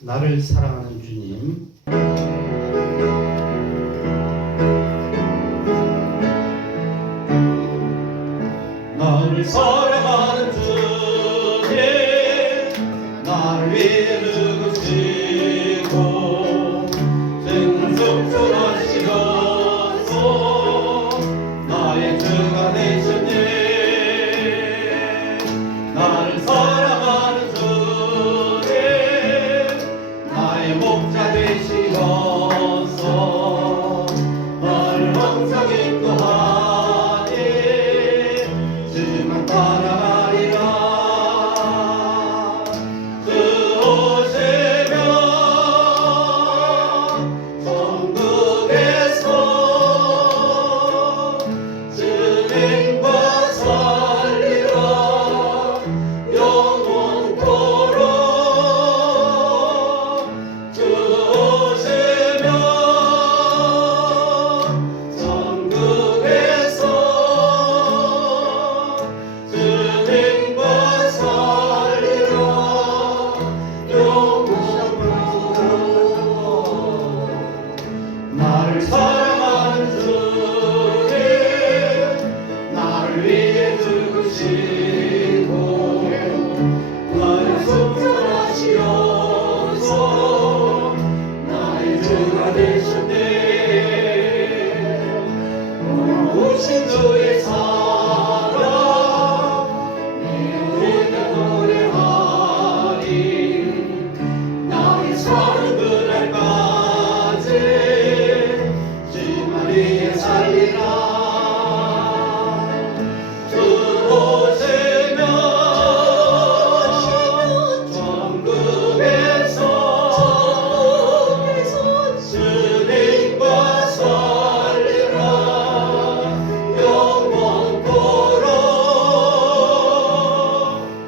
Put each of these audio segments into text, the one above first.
나를 사랑하는 주님, 나를 사랑하는 주님, 나를 위해 죽으시고 생명수하시어서 나의 주가 되셨네. 나를 사랑하는 주님, 나의 목자 되시어서 나를 항상 인도하니 주만 따라가리라. 주 오시면 천국에서 주님과 살리라. 영원토록 주 오시면 천국에서 주님과 살리라. 영원토록 나를 사랑하는 주님, 나를 위해 죽으시고 나의 속죄하시어서 나의 주가 되셨네. 오신 주의 사랑 우리가 노래하리. 나의 사랑 그날까지 주만 위해 살리라. 주 오시면 천국에서 주님과 살리라. 영원토록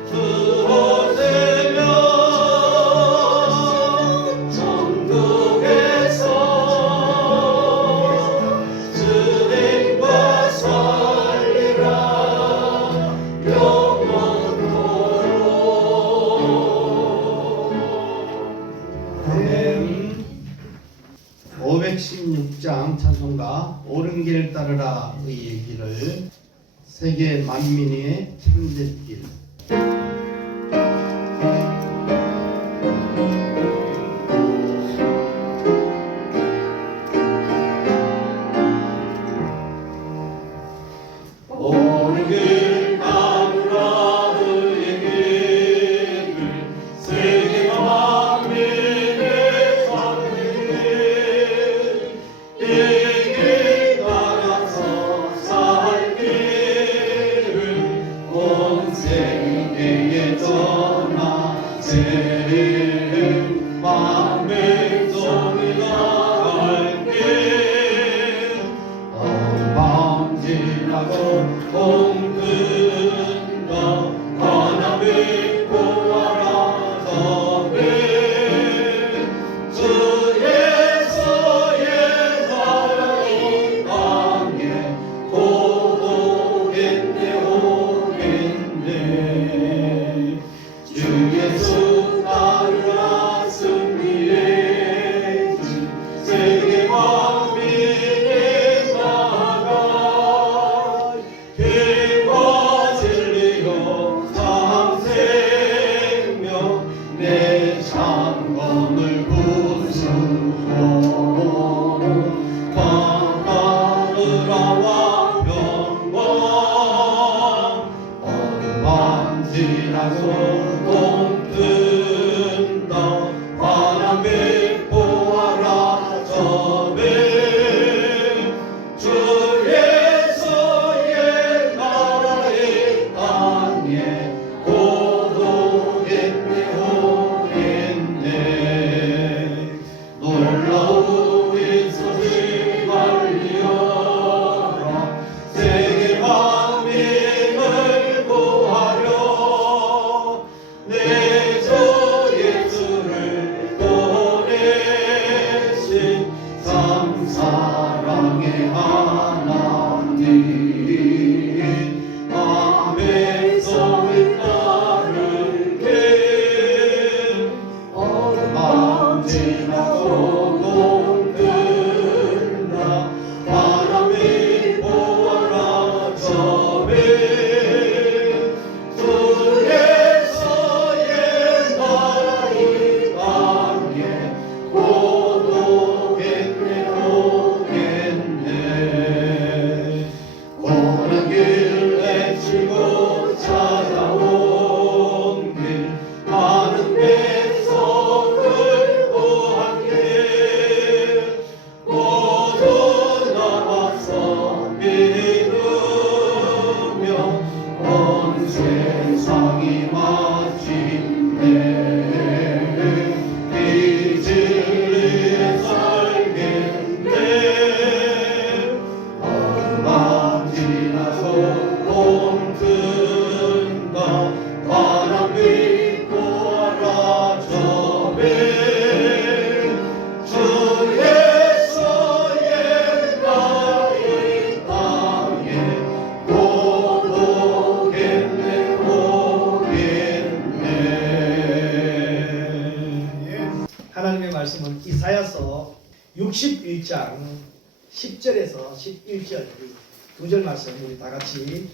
주 오시면 천국에서 주님과 살리라. 영원토록. 아멘. 516장 찬송가 옳은 길 따르라 의의 길을 세계 만민의 참된 길. 옳은 길 따르라 의의 길을 세계 만민의 참된 길. 이 길 따라서 살 길을 온 세계에 전하세요. 만백성이 나갈 길 밤 지나고 동든다 하나님 보아라 저배 주 예수의 나라 이 땅에 고독했네 오겠네. 주 예수 따르라 승리의 길 세계 만민이 나가 길과 진리요 참 생명 내 창검을 부수고 바다으라와 평강 어루만지라소 동뜬다 바람에 보아라 저배 주 예수의 나라 이 땅에 고독했네 오겠네. 놀라 지나고 동든다 바람이 보아라 저배 주에서의 나라 이 땅에 고독했네 오겠네 고난 길 헤치고 찾아온 길 많은 백성을 구하게 모두 나와서 믿으며 온 세상이 마침내 이 진리에 살겠네 얼마 지나서 동튼다 바람이 보아라 저배 주에서의 나라 이 땅에 고독했네 오겠네. 하나님의 말씀은 이사야서 61장 10절에서 11절 두 절 말씀 우리 다 같이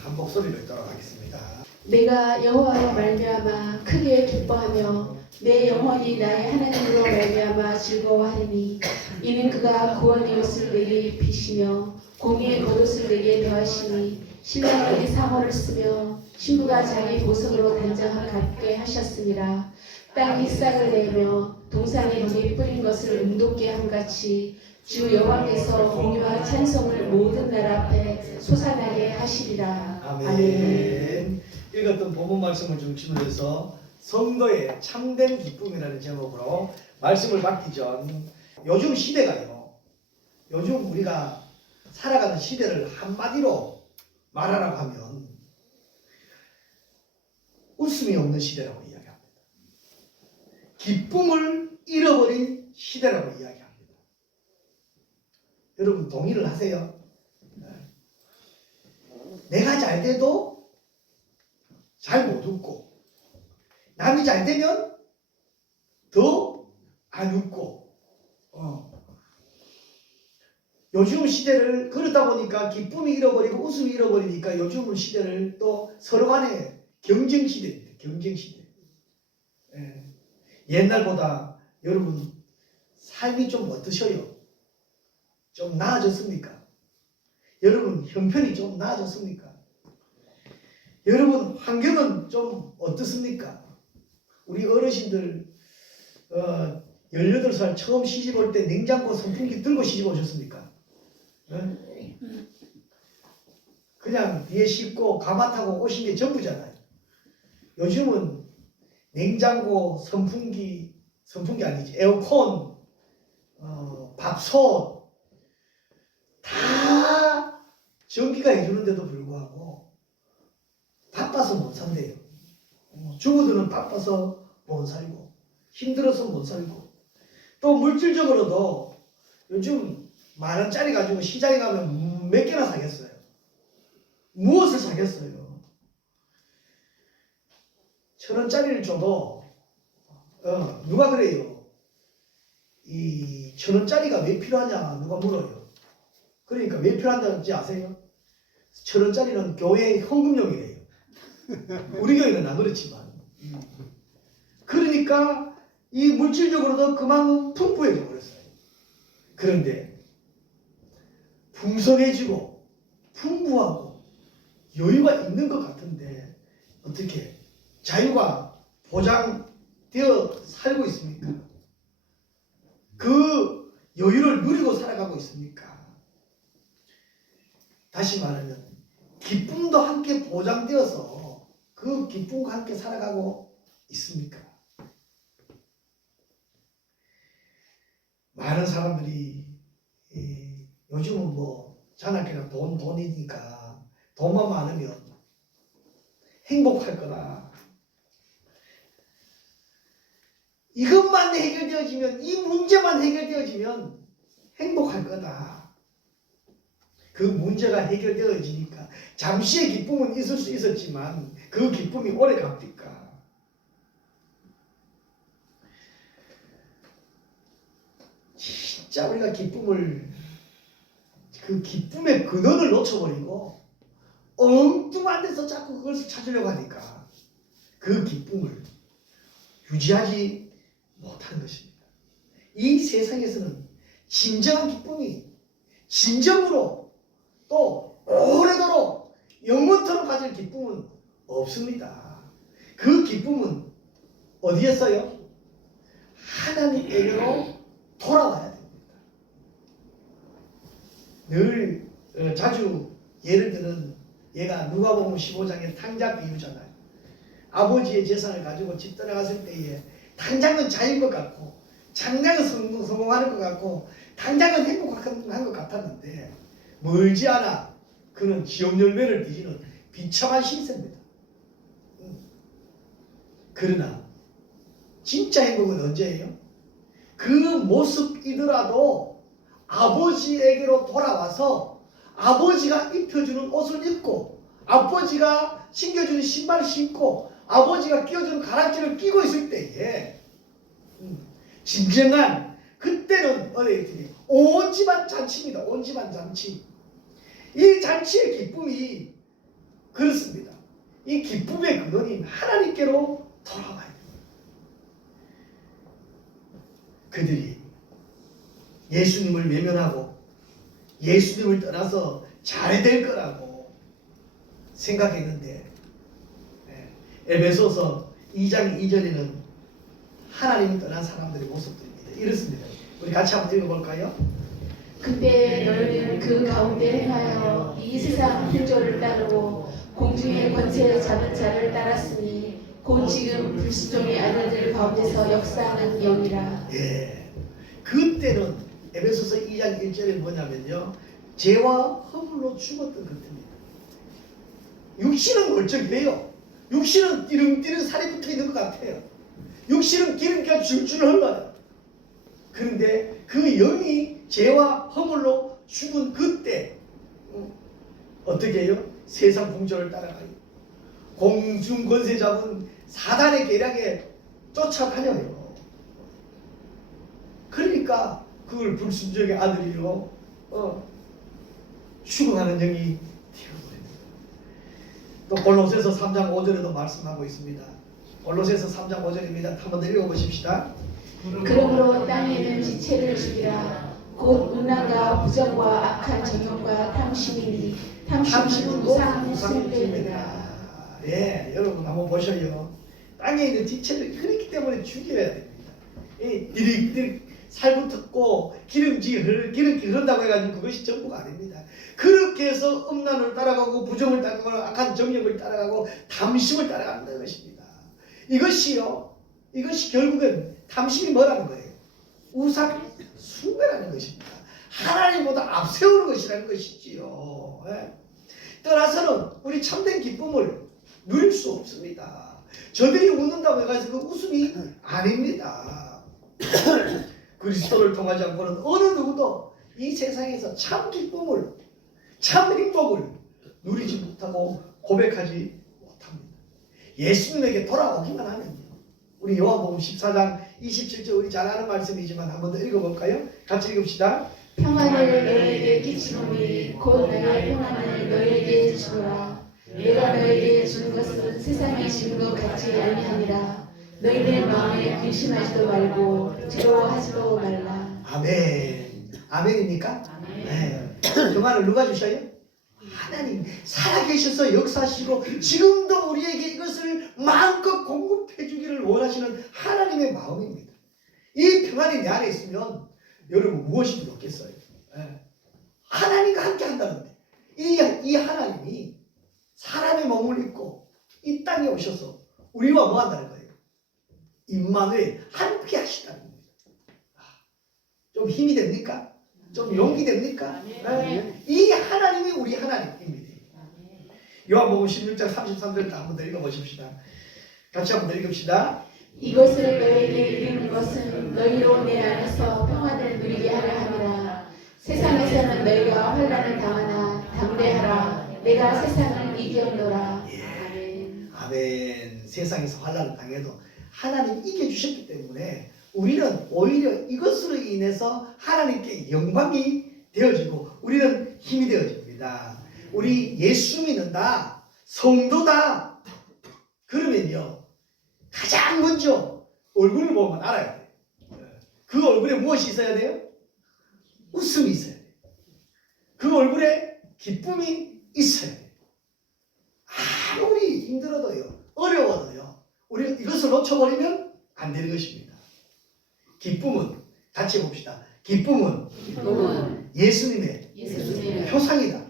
한 목소리로 읽도록 하겠습니다. 내가 여호와로 말미암아 크게 기뻐하며 내 영혼이 나의 하나님으로 말미암아 즐거워하리니 이는 그가 구원의 옷을 내게 입히시며 공의의 겉옷을 내게 더하시니 신랑이 상호를 쓰며 신부가 자기 보석으로 단장을 갖게 하셨습니다. 땅이 싹을 내며 동산에 물이 뿌린 것을 음돋게 함같이 주 여호와께서 공의와 찬송을 모든 나라 앞에 솟아나게 하시리라. 아멘. 읽었던 본문 말씀을 중심으로 해서 선거의 참된 기쁨이라는 제목으로 말씀을 받기 전 요즘 시대가요. 요즘 우리가 살아가는 시대를 한마디로 말하라고 하면 웃음이 없는 시대라고 이야기합니다. 기쁨을 잃어버린 시대라고 이야기합니다. 여러분 동의를 하세요? 내가 잘 돼도 잘 못 웃고 남이 잘 되면 더 안 웃고 요즘 시대를 그러다 보니까 기쁨이 잃어버리고 웃음이 잃어버리니까 요즘 시대를 또 서로 간에 경쟁시대입니다. 경쟁시대. 옛날보다 여러분 삶이 좀 어떠셔요? 좀 나아졌습니까? 여러분 형편이 좀 나아졌습니까? 여러분 환경은 좀 어떻습니까? 우리 어르신들 18살 처음 시집 올 때 냉장고 선풍기 들고 시집 오셨습니까? 그냥 뒤에 싣고 가마 타고 오신 게 전부잖아요. 요즘은 냉장고, 선풍기 아니지, 에어컨, 밥솥 다 전기가 해주는데도 불구하고 바빠서 못 산대요. 주부들은 바빠서 못 살고 힘들어서 못 살고 또 물질적으로도 요즘 10,000원짜리 가지고 시장에 가면 몇 개나 사겠어요. 무엇을 사겠어요. 1,000원짜리를 줘도 누가 그래요. 이 1,000원짜리가 왜 필요하냐 누가 물어요. 그러니까 왜 필요한지 아세요? 1,000원짜리는 교회 헌금용이래요. 우리 교회는 안 그렇지만. 그러니까 이 물질적으로도 그만큼 풍부해져 버렸어요. 그런데 풍성해지고 풍부하고 여유가 있는 것 같은데 어떻게 자유가 보장되어 살고 있습니까? 그 여유를 누리고 살아가고 있습니까? 다시 말하면 기쁨도 함께 보장되어서 그 기쁨과 함께 살아가고 있습니까? 많은 사람들이 요즘은 뭐 자나깨나 돈이니까 돈만 많으면 행복할 거다. 이것만 해결되어지면 이 문제만 해결되어지면 행복할 거다. 그 문제가 해결되어지니까 잠시의 기쁨은 있을 수 있었지만 그 기쁨이 오래 갑니까? 진짜 우리가 기쁨을 그 기쁨의 근원을 놓쳐버리고 엉뚱한 데서 자꾸 그것을 찾으려고 하니까 그 기쁨을 유지하지 못하는 것입니다. 이 세상에서는 진정한 기쁨이 진정으로 또 오래도록 영원토록 가질 기쁨은 없습니다. 그 기쁨은 어디에서요? 하나님에게로 돌아와야 됩니다. 늘 자주 예를 드는 얘가 누가복음 15장의 탕자 비유잖아요. 아버지의 재산을 가지고 집 떠나갔을 때에 당장은 자유인 것 같고 당장은 성공하는 것 같고 당장은 행복한 것 같았는데 멀지 않아 그는 지옥 열매를 빚는 비참한 신세입니다. 그러나 진짜 행복은 언제예요? 그 모습이더라도 아버지에게로 돌아와서 아버지가 입혀주는 옷을 입고 아버지가 신겨주는 신발을 신고 아버지가 끼워주는 가락지를 끼고 있을 때에 진정한 그때는 온 집안 잔치입니다. 온 집안 잔치. 이 잔치의 기쁨이 그렇습니다. 이 기쁨의 근원인 하나님께로 돌아와야 돼요. 그들이 예수님을 외면하고 예수님을 떠나서 잘 될 거라고 생각했는데 에베소서 2장 2절에는 하나님을 떠난 사람들의 모습들입니다. 이렇습니다. 우리 같이 한번 읽어볼까요? 그때 너희는 그 가운데 행하여 이 세상 풍조를 따르고 공중의 권세를 잡은 자를 따랐으니 곧 지금 불순종의 아들들 가운데서 역사하는 영이라. 예. 그때는 에베소서 2장 1절에 뭐냐면요. 죄와 허물로 죽었던 그때입니다. 육신은 멀쩡해요. 육신은 띠릉띠릉 살이 붙어 있는 것 같아요. 육신은 기름기가 줄줄 흘러요. 그런데 그 영이 죄와 허물로 죽은 그때 어떻게 해요? 세상 풍조를 따라가요. 공중 권세 잡은 사단의 계략에 쫓아다녀요. 그러니까 그걸 불순종의 아들이요 죽어가는 영이 되어버립니다. 또 골로새서 3장 5절에도 말씀하고 있습니다. 골로새서 3장 5절입니다. 한번 더 읽어보십시다. 그러므로 땅에 있는 지체를 죽이라. 곧 음란과 부정과 악한 정욕과 탐심이니 탐심은 무상한 술됨이라. 예, 여러분 한번 보셔요. 땅에 있는 지체를 그렇기 때문에 죽여야 됩니다. 이 살붙었고 기름기 흐른다고 해가지고 그것이 전부가 아닙니다. 그렇게 해서 음란을 따라가고 부정을 따라가고 악한 정욕을 따라가고 탐심을 따라간다는 것입니다. 이것이 결국은 탐심이 뭐라는 거예요? 우상 숭배라는 것입니다. 하나님보다 앞세우는 것이라는 것이지요. 예? 떠나서는 우리 참된 기쁨을 누릴 수 없습니다. 저들이 웃는다고 해가지고 그 웃음이 아닙니다. 그리스도를 통하지 않고는 어느 누구도 이 세상에서 참 기쁨을 참 행복을 누리지 못하고 고백하지 못합니다. 예수님에게 돌아오기만 하면요. 우리 요한복음 14장 27절 우리 잘 아는 말씀이지만 한번 더 읽어볼까요? 같이 읽읍시다. 평안을 너희에게 끼치노니 곧 나의 평안을 너희에게 주노라. 내가 너희에게 주는 것은 세상이 주는 것 같지 아니하니라. 너희는 마음에 근심하지도 말고 두려워하지도 말라. 아멘. 아멘입니까? 네. 그 말을 누가 주셔요? 하나님 살아계셔서 역사하시고 지금도 우리에게 이것을 마음껏 공급해 주기를 원하시는 하나님의 마음입니다. 이 평안이 내 안에 있으면 여러분 무엇이 부럽겠어요? 하나님과 함께 한다는데 이 하나님이 사람의 몸을 입고 이 땅에 오셔서 우리와 뭐 한다는 거예요? 임마누엘 함께 하시다는 겁니다. 좀 힘이 됩니까? 좀 용기 됩니까? 이 하나님이 우리 하나님입니다. 요한복음 16장 33절 한번 더 읽어보십시다. 같이 한번 더 읽읍시다. 이것을 너희에게 이르는 것은 너희로 내 안에서 평안을 누리게 하려 함이라. 세상에서는 너희가 환난을 당하나 담대하라. 내가 세상을 이겼노라. 아멘. 세상에서 환난을 당해도 하나님 이겨주셨기 때문에 우리는 오히려 이것으로 인해서 하나님께 영광이 되어지고 우리는 힘이 되어집니다. 우리 예수 믿는다, 성도다. 그러면요, 가장 먼저 얼굴을 보면 알아야 돼요. 그 얼굴에 무엇이 있어야 돼요? 웃음이 있어야 돼요. 그 얼굴에 기쁨이 있어야 돼요. 아무리 힘들어도요, 어려워도요, 우리 이것을 놓쳐버리면 안 되는 것입니다. 기쁨은, 같이 봅시다. 기쁨은 예수님의 표상이다.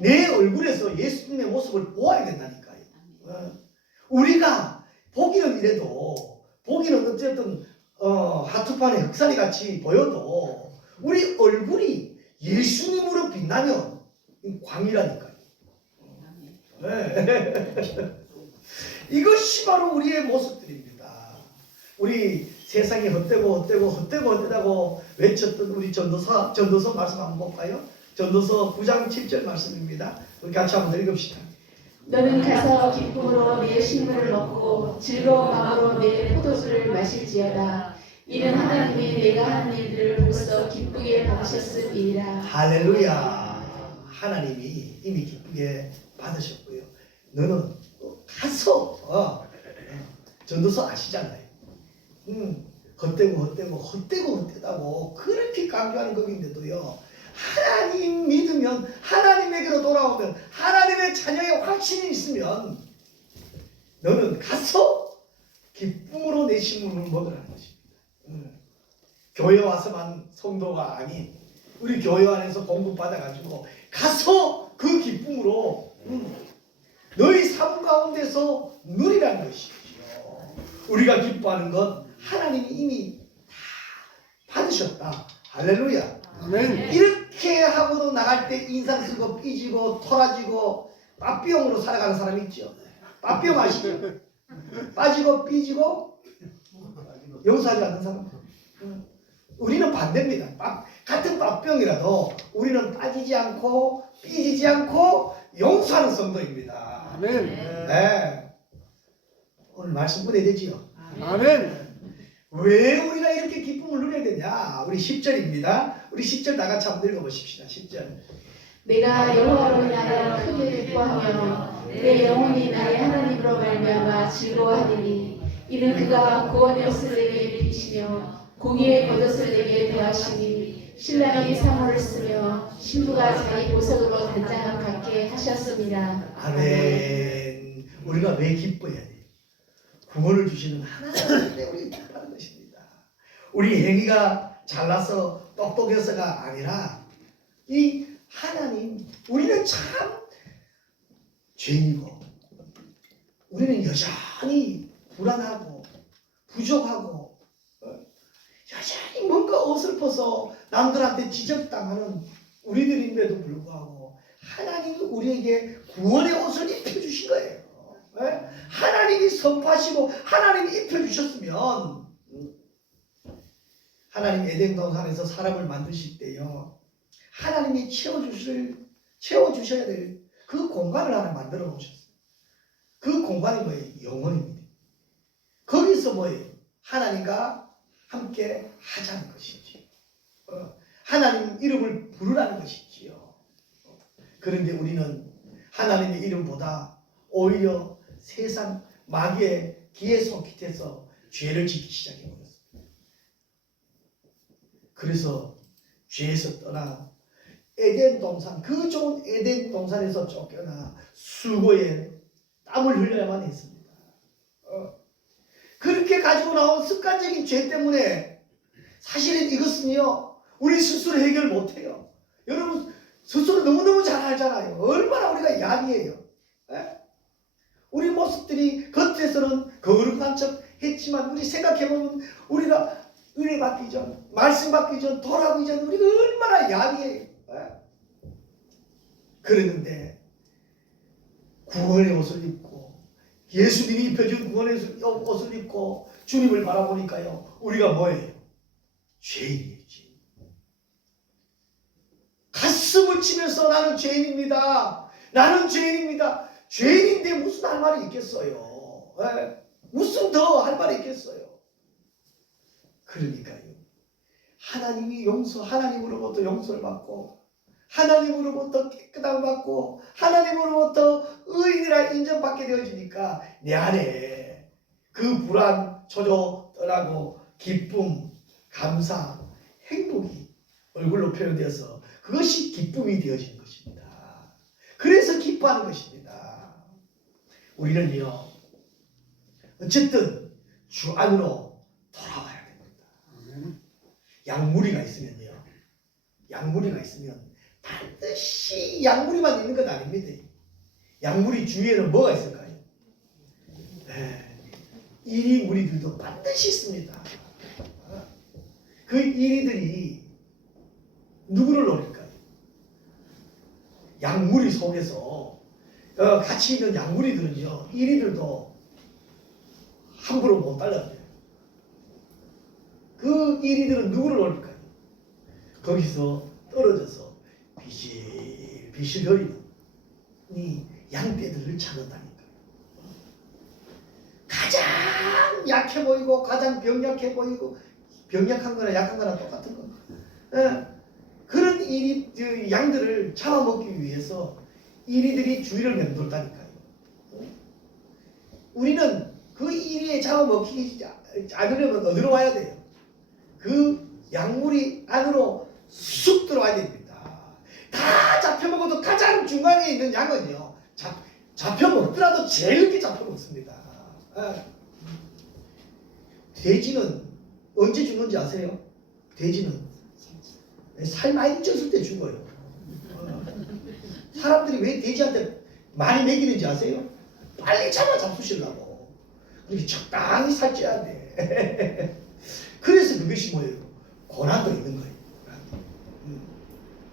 내 얼굴에서 예수님의 모습을 보아야 된다니까요. 우리가 보기는 이래도, 보기는 어쨌든 하트판에 흑살이 같이 보여도 우리 얼굴이 예수님으로 빛나면 광이라니까요. 네. 이것이 바로 우리의 모습들입니다. 우리 세상이 헛되고 외쳤던 우리 전도서 말씀 한번 볼까요? 전도서 9장 7절 말씀입니다. 우리 같이 한번 읽읍시다. 너는 가서 기쁨으로 내 식물을 먹고 즐거운 마음으로 내 포도주를 마실지어다. 이는 하나님이 내가 한 일들을 벌써 기쁘게 받으셨음이니라. 할렐루야. 하나님이 이미 기쁘게 받으셨고요. 너는 가서 전도서 아시잖아요. 헛되다고 그렇게 강조하는 것인데도요, 하나님 믿으면, 하나님에게로 돌아오면, 하나님의 자녀의 확신이 있으면 너는 가서 기쁨으로 내 식물을 먹으라는 것입니다. 교회 와서만 성도가 아닌 우리 교회 안에서 공부 받아가지고 가서 그 기쁨으로 너희 삶 가운데서 누리라는 것이죠. 우리가 기뻐하는 것 하나님이 이미 다 받으셨다. 할렐루야. 아멘. 이렇게 하고도 나갈 때 인상 쓰고 삐지고 토라지고 빠삐용으로 살아가는 사람 있죠. 빠삐용 아시죠? 빠지고 삐지고 용서하지 않는 사람. 우리는 반대입니다. 같은 빠병이라도 우리는 빠지지 않고 삐지지 않고 용서하는 성도입니다. 아멘. 네. 오늘 말씀 보내야 되지요. 아멘. 왜 우리가 이렇게 기쁨을 누려야 되냐? 우리 10절입니다. 우리 10절 다 같이 한번 읽어보십시다. 10절. 내가 여호와로 인하여 크게 기뻐하며 내 영혼이 나의 하나님으로 말미암아 즐거워하리니 이는 그가 구원의 옷을 내게 입히시며 공의의 겉옷을 내게 더하시니 신랑이 사모를 쓰며 신부가 자기 보석으로 단장함 같게 하셨습니다. 아멘. 우리가 왜 기뻐해야 돼? 구원을 주시는 하나님 때문에 우리 기뻐하는 것입니다. 우리 행위가 잘나서 똑똑해서가 아니라 이 하나님, 우리는 참 죄인이고 우리는 여전히 불안하고 부족하고 여전히 뭔가 어설퍼서 남들한테 지적당하는 우리들임에도 불구하고 하나님이 우리에게 구원의 옷을 입혀주신 거예요. 하나님이 선포하시고 하나님이 입혀주셨으면, 하나님 에덴 동산에서 사람을 만드실 때요, 하나님이 채워주셔야 될 그 공간을 하나 만들어 놓으셨어요. 그 공간이 뭐예요? 영혼입니다. 거기서 뭐예요? 하나님과 함께 하자는 것이지요. 하나님 이름을 부르라는 것이지요. 그런데 우리는 하나님의 이름보다 오히려 세상 마귀의 기에 속깃해서 죄를 짓기 시작해버렸습니다. 그래서 죄에서 떠나 에덴 동산, 그 좋은 에덴 동산에서 쫓겨나 수고에 땀을 흘려야만 했습니다. 그렇게 가지고 나온 습관적인 죄 때문에 사실은 이것은요, 우리 스스로 해결 못해요. 여러분 스스로 너무너무 잘 알잖아요. 얼마나 우리가 야비해요. 우리 모습들이 겉에서는 거룩한 척 했지만 우리 생각해보면 우리가 은혜 받기 전, 말씀 받기 전, 돌아오기 전 우리가 얼마나 야비해요. 그랬는데 구원의 옷을 입고 예수님이 입혀준 구원의 옷을 입고 주님을 바라보니까요, 우리가 뭐예요? 죄인이에요. 죄인. 가슴을 치면서 나는 죄인입니다. 나는 죄인입니다. 죄인인데 무슨 할 말이 있겠어요? 무슨 더 할 말이 있겠어요? 그러니까요. 하나님으로부터 용서를 받고, 하나님으로부터 깨끗함을 받고, 하나님으로부터 의인이라 인정받게 되어지니까 내 안에 그 불안, 초조, 떠나고 기쁨, 감사, 행복이 얼굴로 표현되어서 그것이 기쁨이 되어지는 것입니다. 그래서 기뻐하는 것입니다. 우리는요, 어쨌든 주 안으로 돌아와야 됩니다. 양무리가 있으면요, 양무리가 있으면 반드시 양무리만 있는 건 아닙니다. 양무리 주위에는 뭐가 있을까요? 이리 무리들도 반드시 있습니다. 그 이리들이 누구를 노릴까요? 양무리 속에서 같이 있는 양무리들은요, 이리들도 함부로 못 따라가요. 그 이리들은 누구를 노릴까요? 거기서 떨어져서 비실비실 거리는 이 양떼들을 찾는다니까요. 가장 약해 보이고 가장 병약해 보이고, 병약한 거나 약한 거나 똑같은 겁니다. 그런 양들을 잡아먹기 위해서 이리들이 주위를 맴돌다니까요. 우리는 그 이리에 잡아먹히지 않으려면 어디로 와야 돼요? 그 양무리 안으로 쑥 들어와야 됩니다. 다 잡혀먹어도 가장 중간에 있는 양은요, 잡혀먹더라도 제일 늦게 잡혀먹습니다. 돼지는 언제 죽는지 아세요? 돼지는 살 많이 쪘을 때 죽어요. 사람들이 왜 돼지한테 많이 먹이는지 아세요? 빨리 잡수시려고. 그렇게 적당히 살쪄야 돼. 그래서 그것이 뭐예요? 고난도 있는 거예요.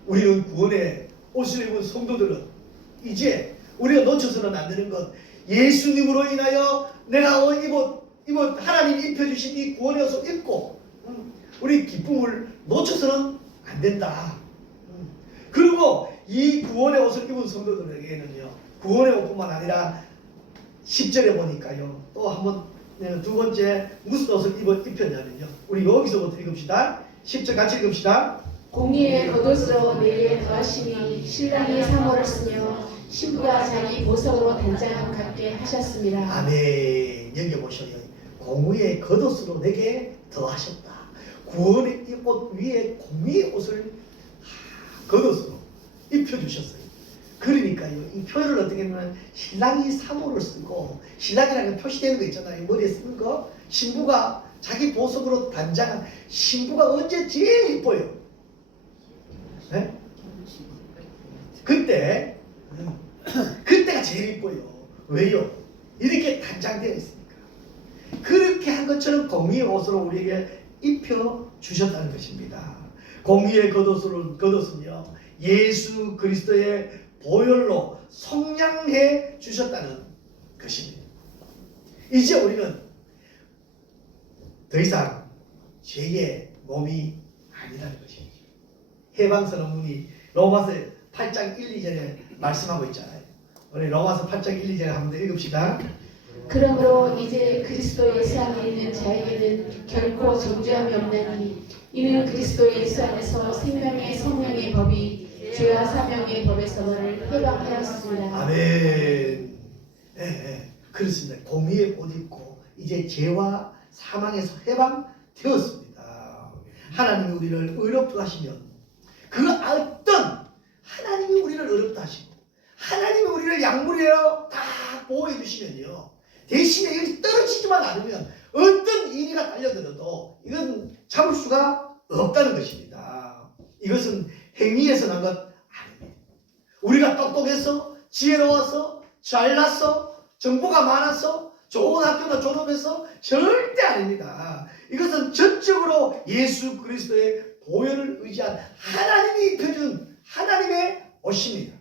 우리는 구원의 옷을 입은 성도들은 이제 우리가 놓쳐서는 안 되는 것, 예수님으로 인하여 내가 하나님이 입혀주신 이 구원의 옷을 입고 우리 기쁨을 놓쳐서는 안 된다. 그리고 이 구원의 옷을 입은 성도들에게는요, 구원의 옷뿐만 아니라 10절에 보니까요, 또 한번 두 번째 무슨 옷을 입혔냐면요, 우리 여기서부터 읽읍시다. 10절 같이 읽읍시다. 공의의 겉옷으로 내게 더하시니 신랑이 상호를 쓰며 신부가 자기 보석으로 단장함 같게 하셨습니다. 아멘. 여기 보셔요. 공의의 겉옷으로 내게 더하셨다. 구원의 옷 위에 공의의 옷을 겉옷으로 입혀주셨어요. 그러니까요, 이 표현을 어떻게 하면 신랑이 상호를 쓰고, 신랑이라는 게 표시되는 거 있잖아요. 머리에 쓰는 거. 신부가 자기 보석으로 단장한, 신부가 언제 제일 이뻐요? 네? 그때가 제일 이뻐요. 왜요? 이렇게 단장되어 있으니까. 그렇게 한 것처럼 공의의 옷으로 우리에게 입혀 주셨다는 것입니다. 공의의 겉옷은요, 예수 그리스도의 보혈로 속량해 주셨다는 것입니다. 이제 우리는 더 이상 죄의 몸이 아니라는 것입니다. 해방선언문이 로마서 8장 1, 2절에 말씀하고 있잖아요. 우리 로마서 8장 1, 2절 한번 읽읍시다. 그러므로 이제 그리스도 예수 안에 있는 자에게는 결코 정죄함이 없나니 이는 그리스도 예수 안에서 생명의 성령의 법이 죄와 사명의 법에서 너를 해방하였습니다. 아멘. 그렇습니다. 공의의 옷 입고 이제 죄와 사망에서 해방되었습니다. 하나님이 우리를 의롭다 하시면, 그 어떤 하나님이 우리를 의롭다 하시고 하나님이 우리를 양무리로 다 보호해 주시면요, 대신에 여기 떨어지지만 않으면 어떤 이리가 달려들어도 이건 잡을 수가 없다는 것입니다. 이것은 행위에서 난 것 아닙니다. 우리가 똑똑해서, 지혜로워서, 잘났어, 정보가 많아서, 좋은 학교나 졸업해서 절대 아닙니다. 이것은 전적으로 예수 그리스도의 보혈을 의지한 하나님이 입혀준 하나님의 옷입니다.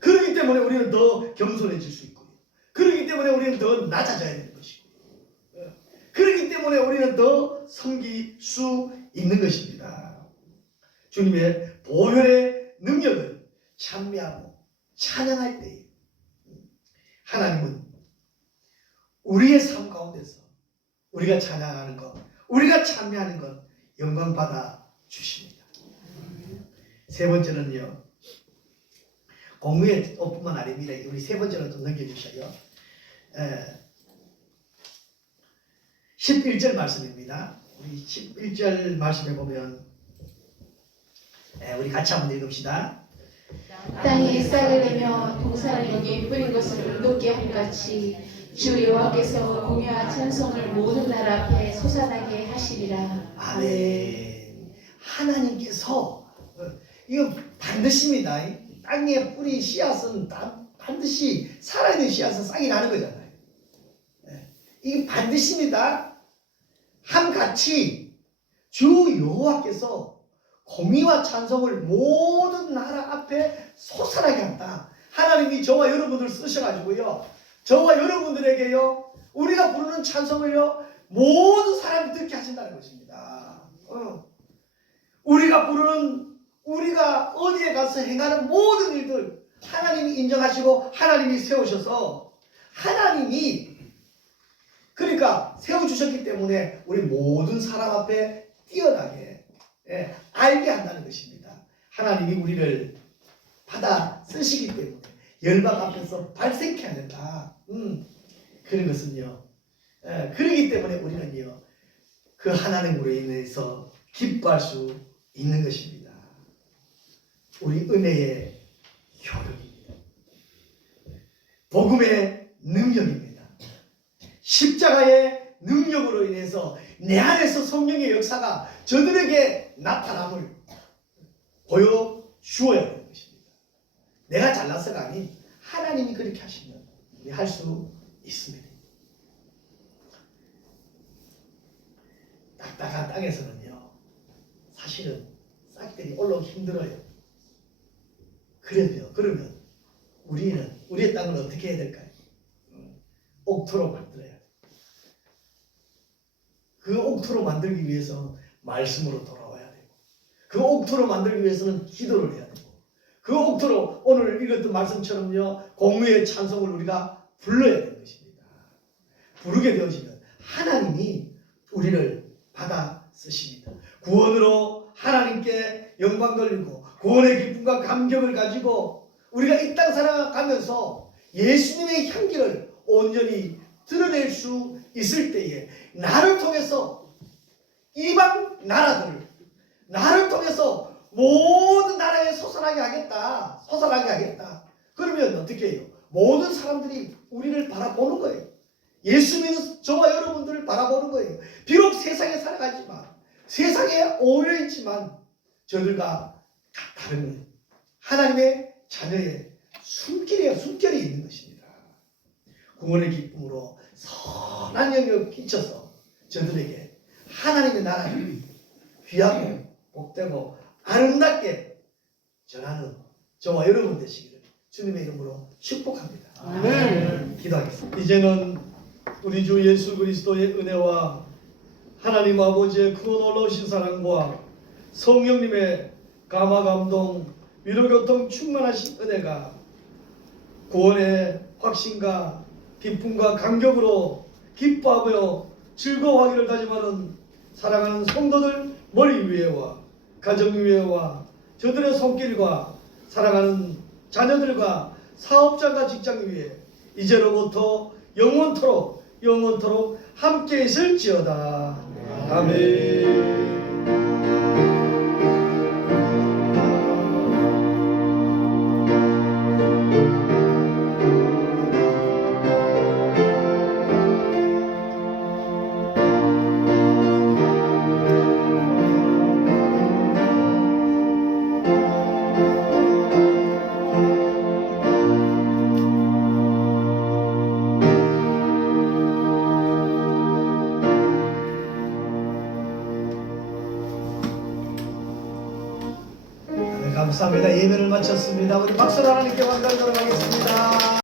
그렇기 때문에 우리는 더 겸손해질 수 있고요. 그렇기 때문에 우리는 더 낮아져야 되는 것이고요. 그렇기 때문에 우리는 더 섬길 수 있는 것입니다. 주님의 보혈의 능력을 찬미하고 찬양할 때에 하나님은 우리의 삶 가운데서 우리가 찬양하는 것, 우리가 참여하는 것 영광 받아 주십니다. 세 번째는요, 공무의 뿐만 아닙니다. 우리 세 번째로 좀 넘겨주셔요. 11절 말씀입니다. 우리 11절 말씀에 보면 우리 같이 한번 읽읍시다. 땅에 싹을 내며 동산을 여기 뿌린 것을 의롭게 함같이 주 여호와께서 공의와 찬송을 모든 나라 앞에 솟아나게 하시리라. 아멘. 하나님께서 이거 반드시입니다. 땅에 뿌린 씨앗은 반드시 살아있는 씨앗은 싹이 나는 거잖아요. 이게 반드시입니다. 함같이 주 여호와께서 공의와 찬송을 모든 나라 앞에 솟아나게 한다. 하나님이 저와 여러분들 쓰셔가지고요, 저와 여러분들에게요, 우리가 부르는 찬송을요, 모든 사람이 듣게 하신다는 것입니다. 우리가 어디에 가서 행하는 모든 일들 하나님이 인정하시고 하나님이 세우셔서 하나님이 그러니까 세워주셨기 때문에 우리 모든 사람 앞에 뛰어나게 알게 한다는 것입니다. 하나님이 우리를 받아 쓰시기 때문에 열방 앞에서 발생케 하는다. 그런 것은요, 그러기 때문에 우리는요, 그 하나님으로 인해서 기뻐할 수 있는 것입니다. 우리 은혜의 효력입니다. 복음의 능력입니다. 십자가의 능력으로 인해서 내 안에서 성령의 역사가 저들에게 나타남을 보여주어야 하는 것입니다. 내가 잘나서가 아닌 하나님이 그렇게 하시면 우리 할 수 있습니다. 딱딱한 땅에서는요, 사실은 싹들이 올라오기 힘들어요. 그러면 우리의 땅을 어떻게 해야 될까요? 옥토로 만들어야 돼요. 그 옥토로 만들기 위해서 말씀으로 돌아와야 되고, 그 옥토로 만들기 위해서는 기도를 해야 되고, 그 옥토로 오늘 읽었던 말씀처럼요, 공의의 찬송을 우리가 불러야 되는 것입니다. 부르게 되어지면 하나님이 우리를 받아 쓰십니다. 구원으로 하나님께 영광 돌리고 구원의 기쁨과 감격을 가지고 우리가 이 땅 살아가면서 예수님의 향기를 온전히 드러낼 수 있을 때에 나를 통해서 이방 나라들, 나를 통해서 모든 나라에 솟아나게 하겠다. 그러면 어떻게 해요? 모든 사람들이 우리를 바라보는 거예요. 예수 믿는 저와 여러분들을 바라보는 거예요. 비록 세상에 살아가지만, 세상에 어울려 있지만 저들과 다른 거예요. 하나님의 자녀의 숨결이 있는 것입니다. 구원의 기쁨으로 선한 영역을 끼쳐서 저들에게 하나님의 나라를 귀하고 복되고 아름답게 전하는 저와 여러분 되시기를 주님의 이름으로 축복합니다. 아멘. 기도하겠습니다. 이제는 우리 주 예수 그리스도의 은혜와 하나님 아버지의 큰 놀라우신 사랑과 성령님의 감화 감동 위로교통 충만하신 은혜가 구원의 확신과 기쁨과 감격으로 기뻐하며 즐거워하기를 다짐하는 사랑하는 성도들 머리 위에와 가정 위에와 저들의 손길과 사랑하는 자녀들과 사업자가 직장 위에 이제로부터 영원토록 함께 있을지어다. 아멘. 감사합니다. 예배를 마쳤습니다. 우리 박수로 하나님께 감사드리도록 하겠습니다.